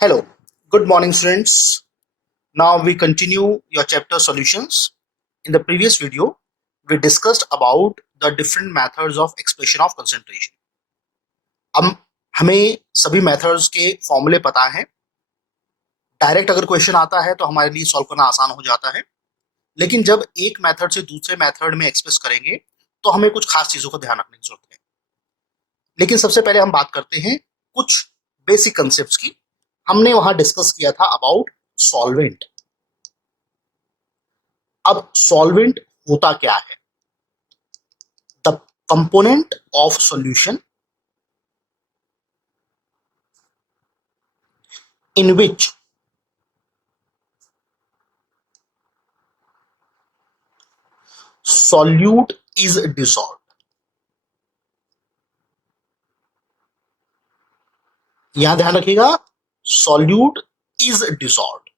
Hello, good morning, students. Now we continue your chapter solutions. In the previous video, we discussed about the different methods of expression of concentration. अब हमें सभी methods के फॉर्मूले पता हैं. Direct अगर question आता है तो हमारे लिए सॉल्व करना आसान हो जाता है, लेकिन जब एक मेथड से दूसरे मेथड में एक्सप्रेस करेंगे तो हमें कुछ खास चीजों का ध्यान रखने की जरूरत है. लेकिन सबसे पहले हम बात करते हैं कुछ बेसिक कंसेप्ट्स की. हमने वहां डिस्कस किया था अबाउट सॉल्वेंट. अब सॉल्वेंट होता क्या है? The component of solution in which solute is dissolved. यहां ध्यान रखिएगा, solute is dissolved,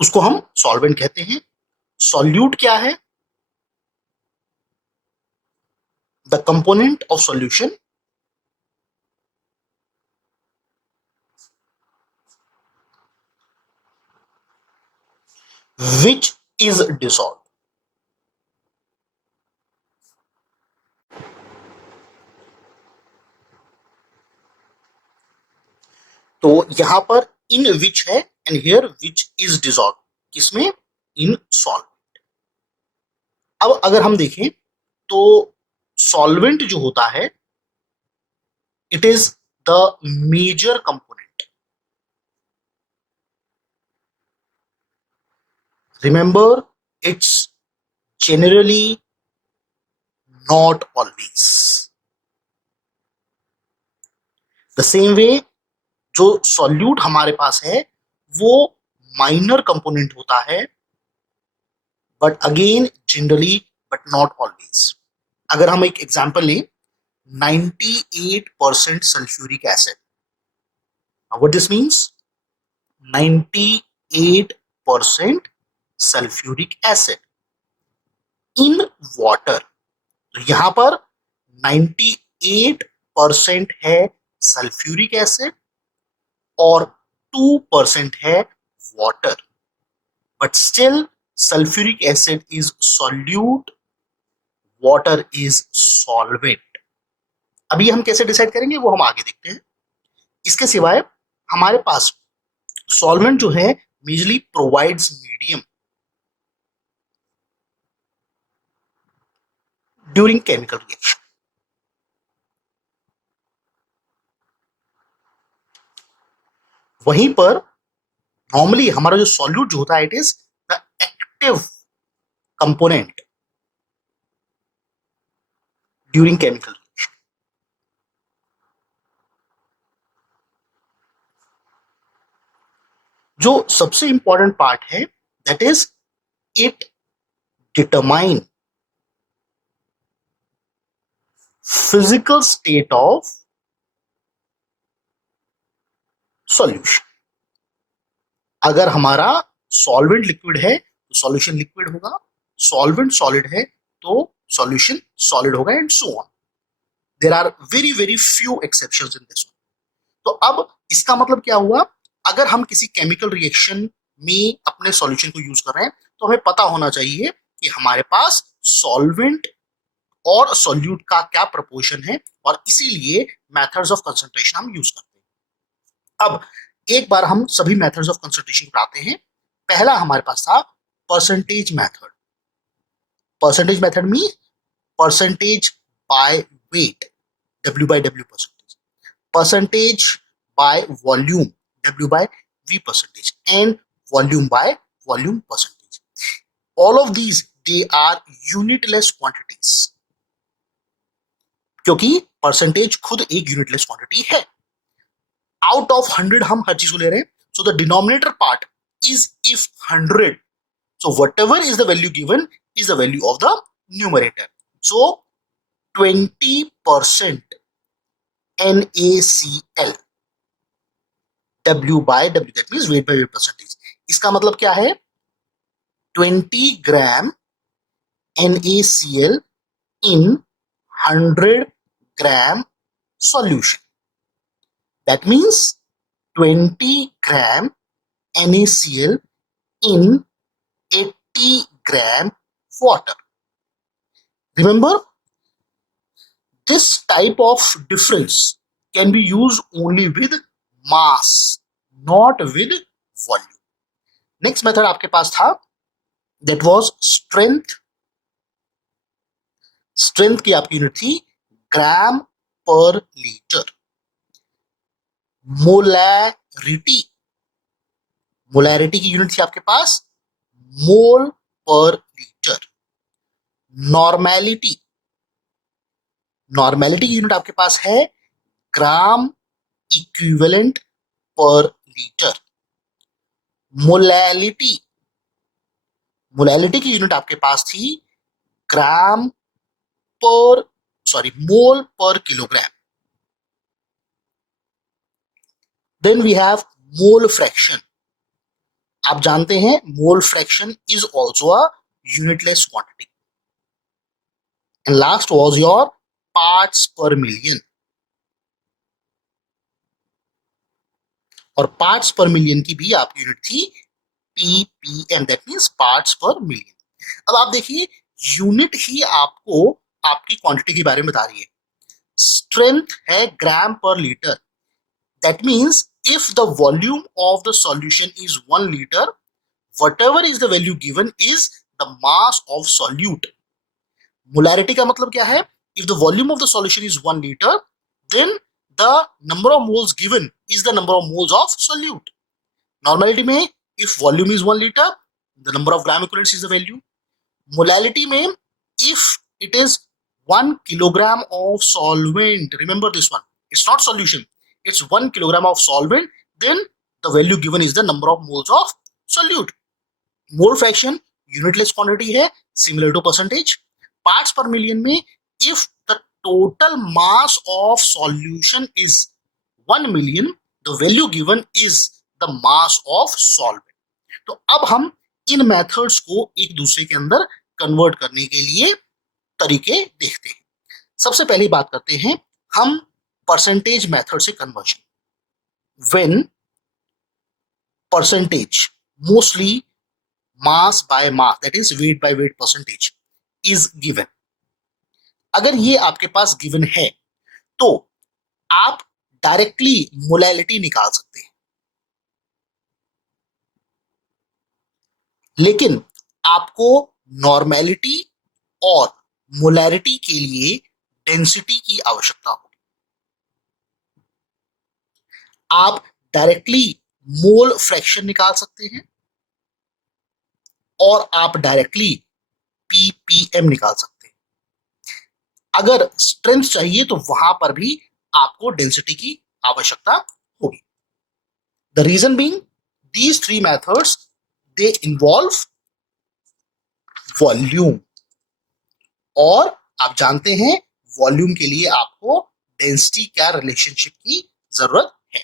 उसको हम सॉल्वेंट कहते हैं. सॉल्यूट क्या है? The component of solution which is dissolve. तो यहां पर इन विच है and here which is dissolve. किसमें? In solvent. अब अगर हम देखें तो सॉल्वेंट जो होता है it is the major component. Remember, it's generally not always. The same way जो सॉल्यूट हमारे पास है वो माइनर कंपोनेंट होता है, but again generally but not always. अगर हम एक एग्जांपल लें, 98% sulphuric acid. What this means? 98% sulphuric acid in water. तो यहां पर 98% है सल्फ्यूरिक एसिड और 2% है water, but still sulphuric acid is solute, water is solvent. अभी हम कैसे डिसाइड करेंगे वो हम आगे देखते हैं. इसके सिवाय हमारे पास सॉल्वेंट जो है majorly provides medium during chemical reaction. वहीं पर नॉर्मली हमारा जो सॉल्यूट जो होता है it is the active component during chemical reaction. जो सबसे इंपॉर्टेंट पार्ट है that is it determine physical state of solution. अगर हमारा सॉल्वेंट लिक्विड है तो सॉल्यूशन लिक्विड होगा, सॉल्वेंट सॉलिड है तो सॉल्यूशन सॉलिड होगा, and so on. There are very very few exceptions in this. तो अब इसका मतलब क्या हुआ? अगर हम किसी केमिकल रिएक्शन में अपने सॉल्यूशन को यूज कर रहे हैं तो हमें पता होना चाहिए कि हमारे पास सॉल्वेंट और सॉल्यूट का क्या प्रोपोर्शन है, और इसीलिए मेथड्स ऑफ कंसंट्रेशन हम यूज करते हैं. अब एक बार हम सभी मेथड्स ऑफ कंसंट्रेशन पर आते हैं. पहला हमारे पास था percentage method. Percentage method mean percentage by weight, W by W percentage. Percentage by volume, W by V percentage, and volume by volume percentage. All of these they are unitless quantities, क्योंकि percentage खुद एक unitless quantity है. Out of 100 हम हर चीज को ले रहे हैं. So the denominator part is if 100, so whatever is the value given is the value of the numerator. So 20% NaCl, W by W, that means weight by weight percentage. इसका मतलब क्या है? 20 ग्राम NaCl in 100 gram solution. That means 20 gram NaCl in 80 gram water. Remember, this type of difference can be used only with mass, not with volume. Next method आपके पास था, that was strength. Strength की आपकी unit थी gram per litre. Molarity, molarity की unit थी आपके पास mole per litre. Normality, normality की यूनिट आपके पास है gram equivalent per litre. Molality, molality की यूनिट आपके पास थी gram per mole per kilogram. Then we have mole fraction. आप जानते हैं mole fraction is also a unitless quantity. And last was your parts per million. और parts per million की भी आपकी यूनिट थी ppm, that means parts per million. अब आप देखिए, यूनिट ही आपको आपकी क्वांटिटी के बारे में बता रही है. स्ट्रेंथ है ग्राम per litre. That means if the volume of the solution is 1 liter, whatever is the value given is the mass of solute. Molarity का मतलब क्या है? If the volume of the solution is 1 liter, then the number of moles given is the number of moles of solute. Normality में if volume is 1 liter, the number of gram equivalents is the value. Molality में if it is 1 kilogram of solvent, remember this one, it's not solution, it's 1 kilogram of solvent, then the value given is the number of moles of solute. Mole fraction unitless quantity है, similar to percentage. Parts per million में if the total mass of solution is 1 million, the value given is the mass of solvent. तो अब हम इन methods को एक दूसरे के अंदर कन्वर्ट करने के लिए तरीके देखते हैं. सबसे पहली बात करते हैं हम परसेंटेज मेथड से conversion. When percentage, mostly mass by mass, that is weight by weight percentage is given. अगर ये आपके पास गिवन है तो आप डायरेक्टली मोलैलिटी निकाल सकते हैं. लेकिन आपको नॉर्मेलिटी और मोलैरिटी के लिए डेंसिटी की आवश्यकता होगी. आप डायरेक्टली मोल फ्रैक्शन निकाल सकते हैं और आप डायरेक्टली ppm निकाल सकते हैं. अगर स्ट्रेंथ चाहिए तो वहां पर भी आपको डेंसिटी की आवश्यकता होगी. The reason being these three methods they involve volume, और आप जानते हैं वॉल्यूम के लिए आपको डेंसिटी क्या रिलेशनशिप की जरूरत है.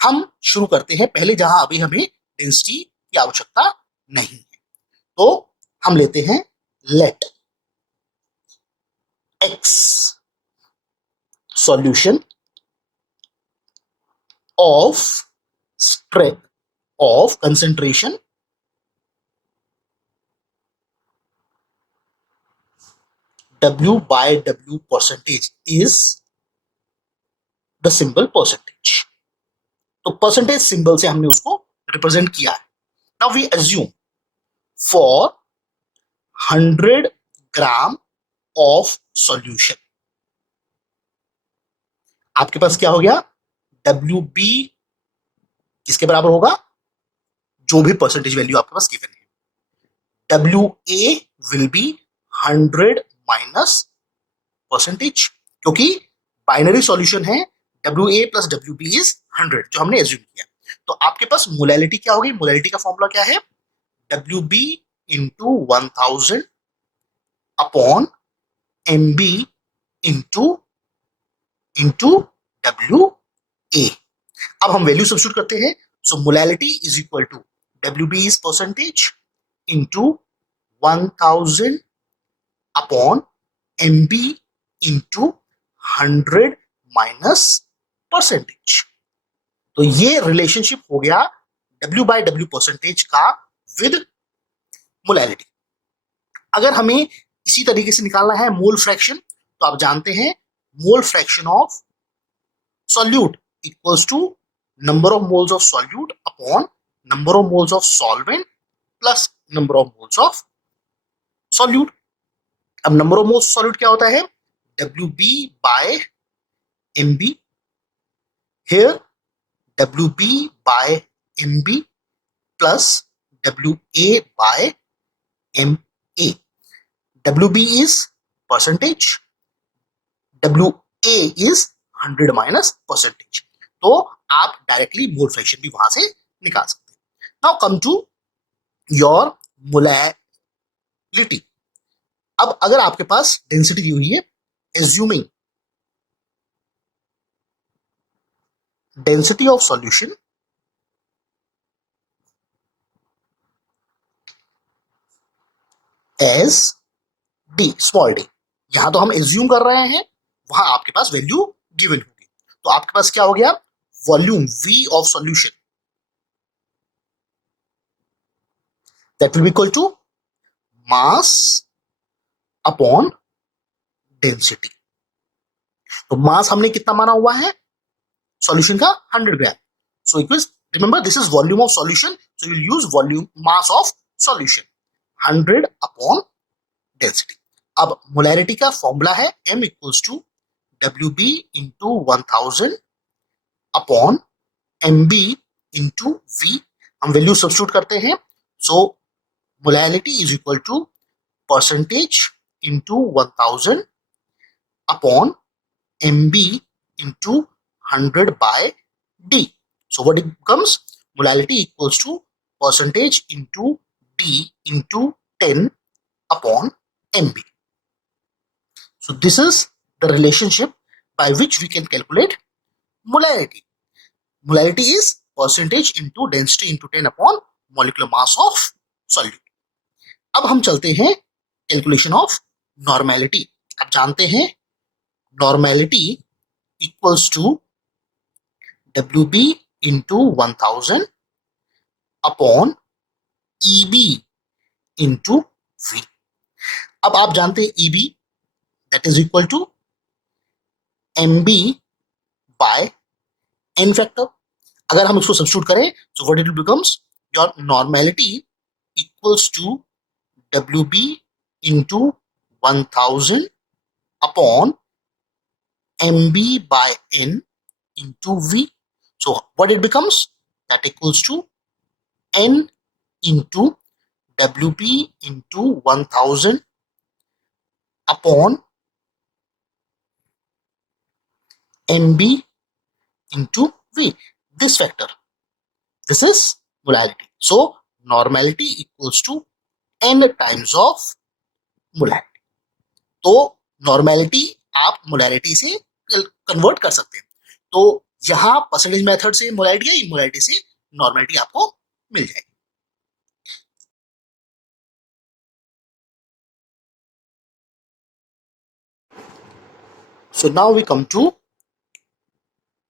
हम शुरू करते हैं पहले जहां अभी हमें डेंसिटी की आवश्यकता नहीं है. तो हम लेते हैं let x solution of strength of concentration W by W percentage is the symbol percentage. तो परसेंटेज सिंबल से हमने उसको रिप्रेजेंट किया है. Now we assume for 100 gram of solution, आपके पास क्या हो गया? WB किसके बराबर होगा? जो भी परसेंटेज वैल्यू आपके पास गिवन है. WA will be 100 minus percentage, क्योंकि बाइनरी सॉल्यूशन है. WA प्लस WB इज 100 जो हमने एज्यूम किया. तो आपके पास मोलैलिटी क्या होगी? मोलैलिटी का फॉर्मूला क्या है? WB into 1000 upon MB into WA. अब हम वैल्यू सब्स्टिट्यूट करते हैं. So molality is equal to WB is percentage into 1000 upon MB into 100 minus percentage. तो ये रिलेशनशिप हो गया W/W परसेंटेज का विद मोलैलिटी। अगर हमें इसी तरीके से निकालना है मोल फ्रैक्शन, तो आप जानते हैं mole fraction of solute equals to number of moles of solute upon number of moles of solvent plus number of moles of solute। अब नंबर ऑफ मोल्स सॉल्यूट क्या होता है? WB by MB। here WB by MB plus WA by MA। WB is percentage, WA is 100 minus percentage. तो आप directly mole fraction भी वहां से निकाल सकते हैं। Now come to your molality. अब अगर आपके पास डेंसिटी दी हुई है, assuming density of solution as d, small d. यहां तो हम एज्यूम कर रहे हैं, वहां आपके पास वैल्यू गिवन होगी। तो आपके पास क्या हो गया? Volume V of solution that will be equal to mass upon density. तो मास हमने कितना माना हुआ है सॉल्यूशन का? 100 gram. So equals, remember this is volume of solution, so you use volume mass of solution 100 upon density. अब molarity का formula है M equals to WB into 1000 upon MB into V। हम वैल्यू सब्स्टिट्यूट करते हैं। So molarity is equal to percentage into 1000 upon MB into 100 by D. So what it becomes? Molality equals to percentage into D into 10 upon MB. So this is the relationship by which we can calculate molality. Molality is percentage into density into 10 upon molecular mass of solute. अब हम चलते हैं calculation of normality. आप जानते हैं normality equals to WB into 1000 upon EB into V। अब आप जानते हैं EB that is equal to MB by N factor। अगर हम इसको सब्स्टिट्यूट करें so what it becomes? your normality equals to WB into 1000 upon MB by N into V। So what it becomes? That equals to N into WB into 1000 upon MB into V. This factor, this is molality. So normality equals to N times of molality। तो normality आप molarity से convert कर सकते हैं। तो यहां percentage method से molarity या मोलैरिटी से नॉर्मेलिटी आपको मिल जाएगी। So now we come to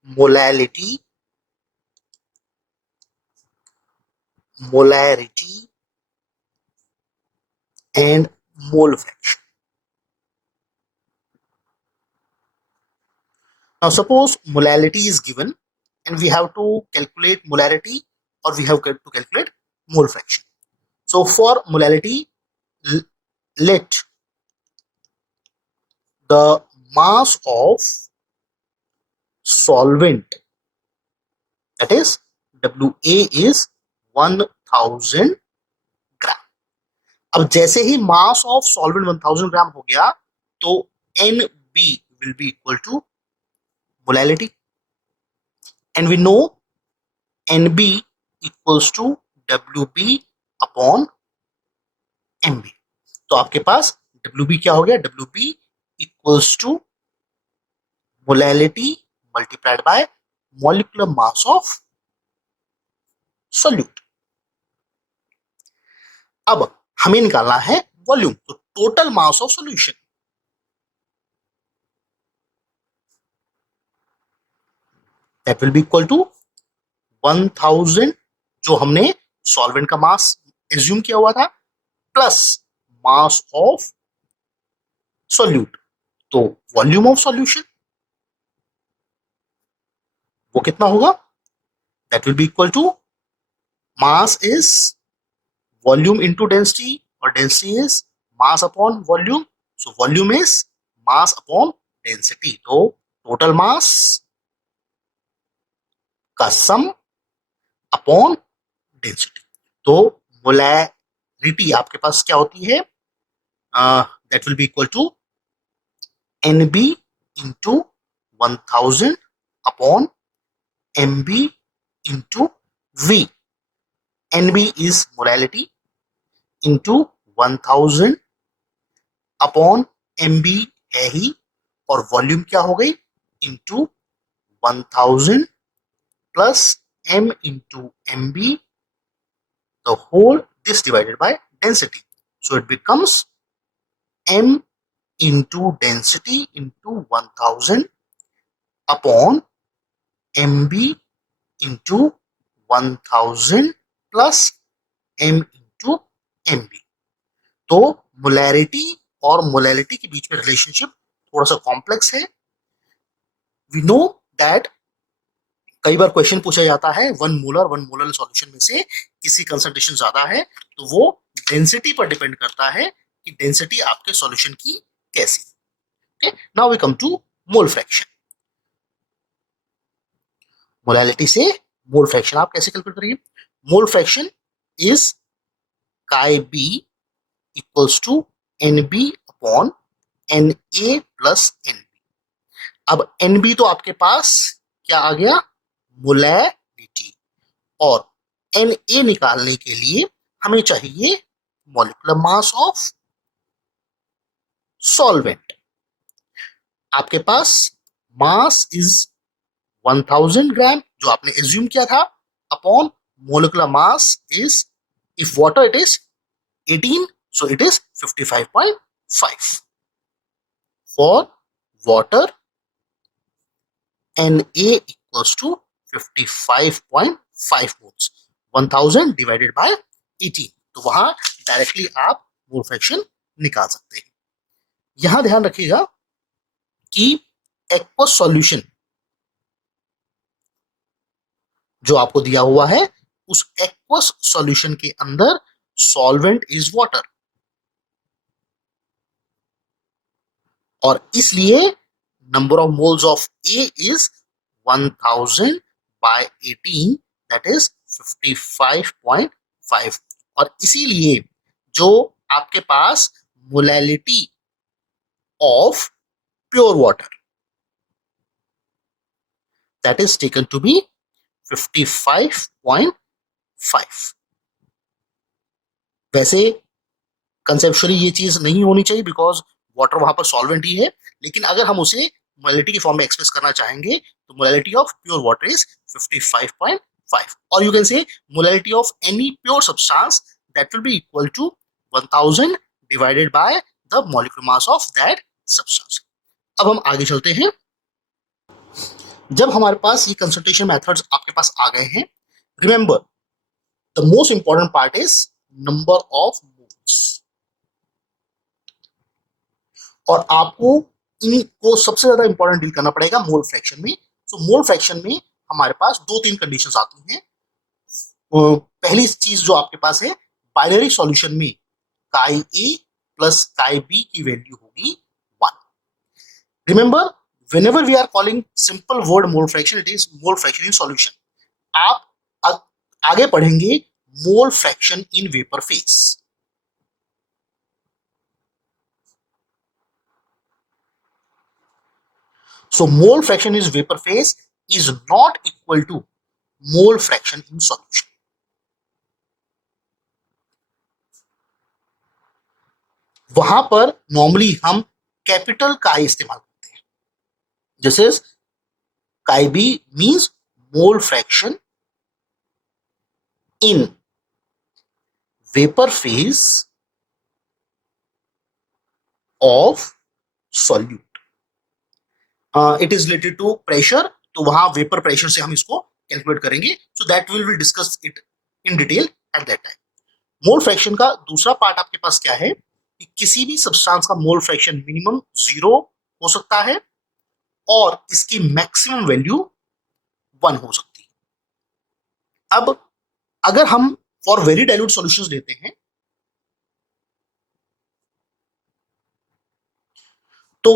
molality, molarity and mole fraction। Now suppose molality is given and we have to calculate molarity or we have to calculate mole fraction। So for molality, let the mass of solvent, that is WA is 1000 ग्राम। अब जैसे ही mass of solvent 1000 ग्राम हो गया तो NB will be equal to molality and we know NB equals to WB upon MB। तो आपके पास WB क्या हो गया? WB equals to molality multiplied by molecular mass of solute। अब हमें निकालना है वॉल्यूम, तो total mass of solution that will be equal to 1000 जो हमने सॉल्वेंट का मास एज्यूम किया हुआ था प्लस मास ऑफ सॉल्यूट, तो वॉल्यूम ऑफ सॉल्यूशन वो कितना होगा, that will be equal to mass is volume into density और density is mass upon volume, so volume is mass upon density, तो टोटल मास का सम अपॉन डेंसिटी। तो molarity आपके पास क्या होती है, that will be equal to NB into 1000 upon MB into V. NB is molality into 1000 upon MB है ही, और वॉल्यूम क्या हो गई into 1000 plus M into MB, the whole this divided by density. So it becomes M into density into 1000 upon MB into 1000 plus M into MB। तो molarity और molality के बीच में relationship थोड़ा सा कॉम्प्लेक्स है। वी नो दैट कई बार question पूछा जाता है वन मोलर सॉल्यूशन में से किसी कंसंट्रेशन ज्यादा है, तो वो डेंसिटी पर डिपेंड करता है कि डेंसिटी आपके सॉल्यूशन की कैसी। Okay, now we come to mole fraction. Molality से मोल फ्रैक्शन आप कैसे कैलकुलेट करिए, mole fraction is chi B equals to NB upon NA plus NB। अब NB तो आपके पास क्या आ गया, मोलैलिटी, और NA निकालने के लिए हमें चाहिए मॉलिक्यूलर मास ऑफ सॉल्वेंट। आपके पास मास इज 1000 ग्राम जो आपने एज्यूम किया था upon molecular mass is, if water it is 18, so it is 55.5 for water, Na equals to 55.5 moles, 1000 divided by 18, तो वहां डायरेक्टली आप मोल फ्रैक्शन निकाल सकते हैं। यहां ध्यान रखिएगा कि एक्वस सॉल्यूशन जो आपको दिया हुआ है, उस एक्वस सॉल्यूशन के अंदर सॉल्वेंट इज वाटर, और इसलिए number of moles of A is 1000 by 18, that is 55.5, और इसीलिए जो आपके पास molality of pure water that is taken to be 55.5। वैसे कंसेप्चुअली ये चीज नहीं होनी चाहिए बिकॉज वाटर वहां पर सॉल्वेंट ही है, लेकिन अगर हम उसे मोलैलिटी की फॉर्म में एक्सप्रेस करना चाहेंगे तो molality of pure water is 55.5, और you can say molality of any pure substance that will be equal to 1000 divided by the molecular mass of that substance. अब हम आगे चलते हैं। जब हमारे पास ये कंसंट्रेशन मेथड्स आपके पास आ गए हैं, remember the most important part is number of moles, और आपको इनको सबसे ज्यादा इंपॉर्टेंट डील करना पड़ेगा मोल फ्रैक्शन में। तो मोल फ्रैक्शन में हमारे पास दो तीन कंडीशंस आती हैं। पहली चीज जो आपके पास है, बाइनरी सॉल्यूशन में काई ए प्लस काई बी की वैल्यू होगी 1। Remember whenever we are calling simple word mole fraction, it is mole fraction in solution। आप आगे पढ़ेंगे मोल fraction in vapour phase. So mole fraction in vapor phase is not equal to mole fraction in solution। वहां पर normally हम capital काई इस्तेमाल करते हैं। This is chi B means mole fraction in vapour phase of solute. It is related to pressure, तो वहां vapour pressure से हम इसको कैलकुलेट करेंगे, so that will discuss it in detail at that time. Mole fraction का दूसरा part आपके पास क्या है कि किसी भी सब्सटेंस का मोल फ्रैक्शन मिनिमम 0 हो सकता है और इसकी मैक्सिमम वैल्यू 1 हो सकती है। अब अगर हम फॉर वेरी डाइल्यूट सॉल्यूशंस लेते हैं तो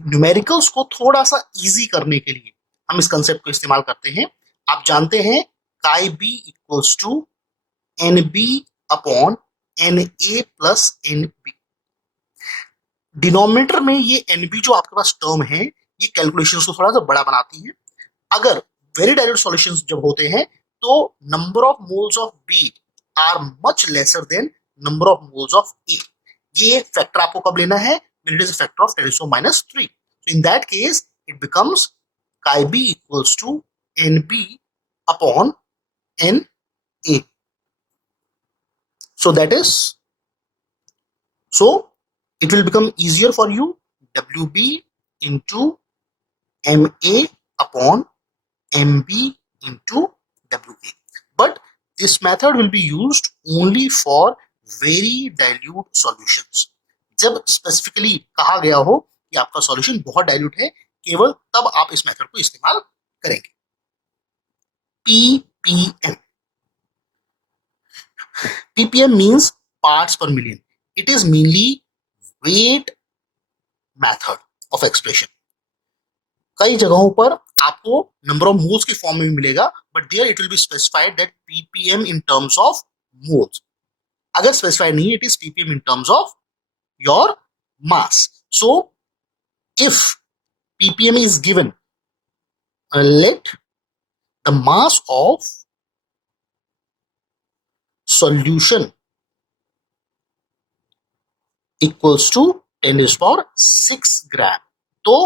न्यूमेरिकल्स को थोड़ा सा इजी करने के लिए हम इस कंसेप्ट को इस्तेमाल करते हैं। आप जानते हैं chi B equals to N B upon N A plus N B. Denominator में ये एन बी जो आपके पास टर्म है ये कैलकुलेशन को थोड़ा सा बड़ा बनाती है। अगर वेरी डायरेक्ट सॉल्यूशंस जब होते हैं तो number of moles of B are much lesser than number of moles of A. ये फैक्टर आपको कब लेना है? when it is a factor of 10 to minus 3. So in that case it becomes chi b equals to nb upon na. So that is, so it will become easier for you wb into ma upon mb into wa. But this method will be used only for very dilute solutions. जब specifically कहा गया हो कि आपका solution बहुत dilute है, केवल तब आप इस मेथड को इस्तेमाल करेंगे। Ppm, ppm means parts per million. It is mainly weight method of expression. कई जगहों पर आपको नंबर ऑफ मोल्स के फॉर्म में मिलेगा, but there it will be specified that ppm in terms of moles. अगर स्पेसिफाइड नहीं, it is ppm in terms of your mass. So if ppm is given, let the mass of solution equals to 10 is for 6 gram. So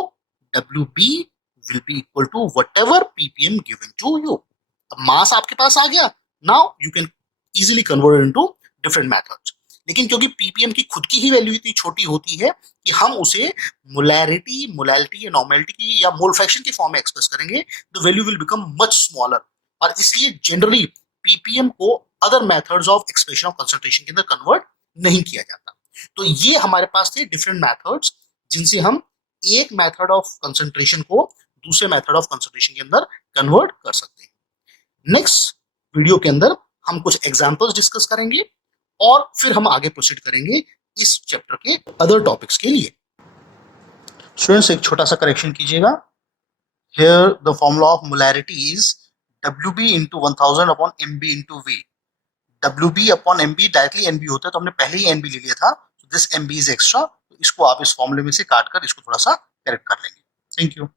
wb will be equal to whatever ppm given to you. अब mass आपके पास आ गया, now you can easily convert it into different methods. लेकिन क्योंकि ppm की खुद की ही value इतनी छोटी होती है कि हम उसे मोलैरिटी, मोलैलिटी या नॉर्मेलिटी की या मोल फ्रैक्शन की फॉर्म में एक्सप्रेस करेंगे, the value will become much smaller. और इसलिए जनरली पीपीएम को other methods of expression of concentration के अंदर कन्वर्ट नहीं किया जाता। तो ये हमारे पास थे डिफरेंट मेथड्स जिनसे हम एक मेथड ऑफ कंसंट्रेशन को दूसरे मेथड ऑफ कंसंट्रेशन के अंदर कन्वर्ट कर सकते हैं। नेक्स्ट वीडियो के अंदर हम कुछ एग्जांपल्स डिस्कस करेंगे और फिर हम आगे प्रोसीड करेंगे इस चैप्टर के अदर टॉपिक्स के लिए। स्टूडेंट्स एक छोटा सा करेक्शन कीजिएगा। Here the formula of molarity is WB into 1000 upon MB into V। WB upon MB directly NB होता है, तो हमने पहले ही NB ले लिया था, दिस MB इज एक्स्ट्रा। तो इसको आप इस फॉर्मूले में से काट कर इसको थोड़ा सा करेक्ट कर लेंगे। Thank you.